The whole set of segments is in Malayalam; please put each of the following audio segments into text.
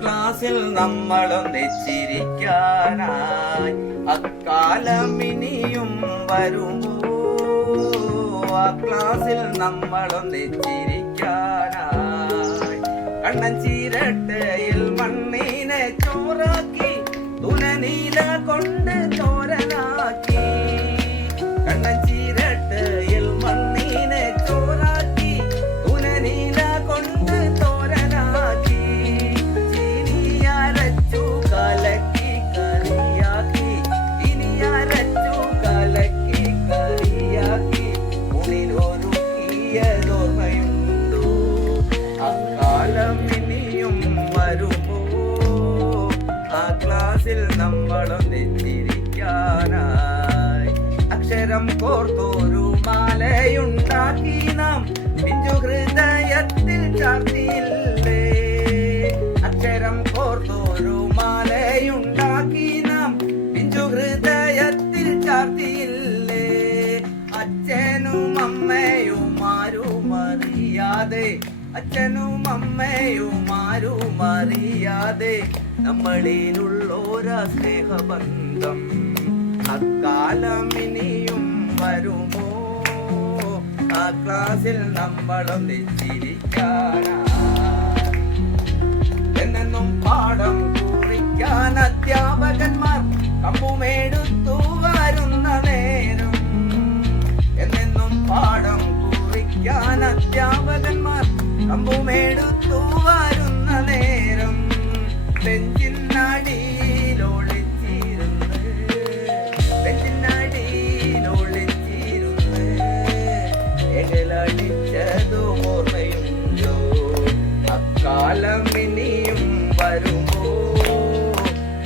ക്ലാസ്സിൽ നമ്മളൊന്നിച്ചിരിക്കാനായി അക്കാലം ഇനിയും വരുമോ? ആ ക്ലാസ്സിൽ നമ്മളൊന്നിച്ചിരിക്കാനായി കണ്ണൻ ചീരട്ടയിൽ മണ്ണിനെ ചോറാക്കി തുനനീല കൊണ്ട് തോരനാക്കി. കണ്ണൻ ചീരട്ടയിൽ മണ്ണിനെ ചോറാക്കി തുനനീല കൊണ്ട് തോരനാക്കി. ചീനിയരച്ചു കലക്കി കറിയാക്കി, ഇനിയരച്ചു കലക്കി കറിയാക്കി. ഉണിലൊരുക്കിയതോർമ്മയുണ്ടോ? അക്കാലം ഇനിയും വരുമോ? ആ ക്ലാസ്സിൽ നമ്മളൊന്നിച്ചിരിക്കാനായി അക്ഷരം കോർത്തൊരു മാലയുണ്ടാക്കി നാം പിഞ്ചു ഹൃദയത്തിൽ ചാർത്തിയില്ലേ? അക്ഷരം കോർത്തൊരു മാലയുണ്ടാക്കി നാം പിഞ്ചു ഹൃദയത്തിൽ ചാർത്തിയില്ലേ? അച്ഛനും അമ്മയും ആരും അറിയാതെ, അച്ഛനും അമ്മയും ആരും അറിയാതെ നമ്മളിലുള്ളോരാ സ്നേഹബന്ധം അക്കാലം ഇനിയും വരുമോ? ആ ക്ലാസ്സിൽ നമ്മളൊന്നിച്ചിരിക്കാനെന്നും പാഠം കുറിക്കാൻ അധ്യാപകന്മാർ കമ്പുമെടുത്തു വരുന്ന നേരം, എന്നെന്നും പാഠം കുറിക്കാൻ അധ്യാപകന്മാർ കമ്പുമെടുത്തു വരുന്ന നേരം ബെഞ്ചിനടിയിലൊളിച്ചിരുന്ന്, ബെഞ്ചിനടിയിലൊളിച്ചിരുന്ന് എകലടിച്ചതും ഓർമ്മയുണ്ടോ? അക്കാലം ഇനിയും വരുമോ?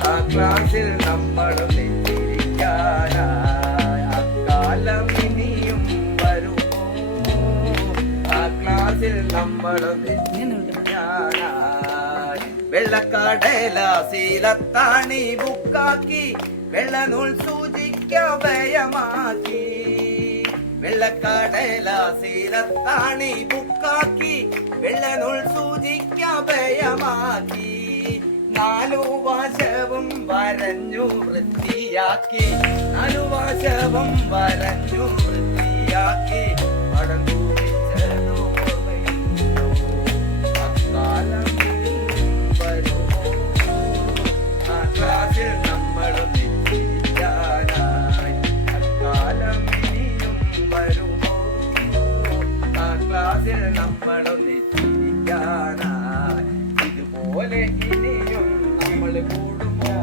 ആ ക്ലാസ്സിൽ നമ്മളൊന്നിച്ചിരിക്കാനായി അക്കാലം ഇനിയും വരുമോ? ആ ക്ലാസ്സിൽ നമ്മളൊന്നിച്ചിരിക്കാനായി വെള്ളക്കടലാസിലത്താണി ബുക്കാക്കി വെള്ളനൂൽ സൂചിക്കഭയമാക്കി. വെള്ളക്കടലാസിലത്താണി ബുക്കാക്കി വെള്ളനൂൽ സൂചിക്കഭയമാക്കി. നാലു വശവും വരഞ്ഞു വൃത്തിയാക്കി, നാലു വശവും വരഞ്ഞു വൃത്തിയാക്കി. അടങ്ങു ക്ലാസ്സിൽ നമ്മളൊന്നിച്ചിരിക്കാനായി അക്കാലം ഇനിയും വരുമോ? ആ ക്ലാസ്സിൽ നമ്മളൊന്നിച്ചിരിക്കാനായി ഇതുപോലെ ഇനിയും നമ്മൾ കൂടുമോ?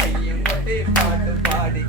കയ്യും കൊട്ടി പാട്ട് പാടി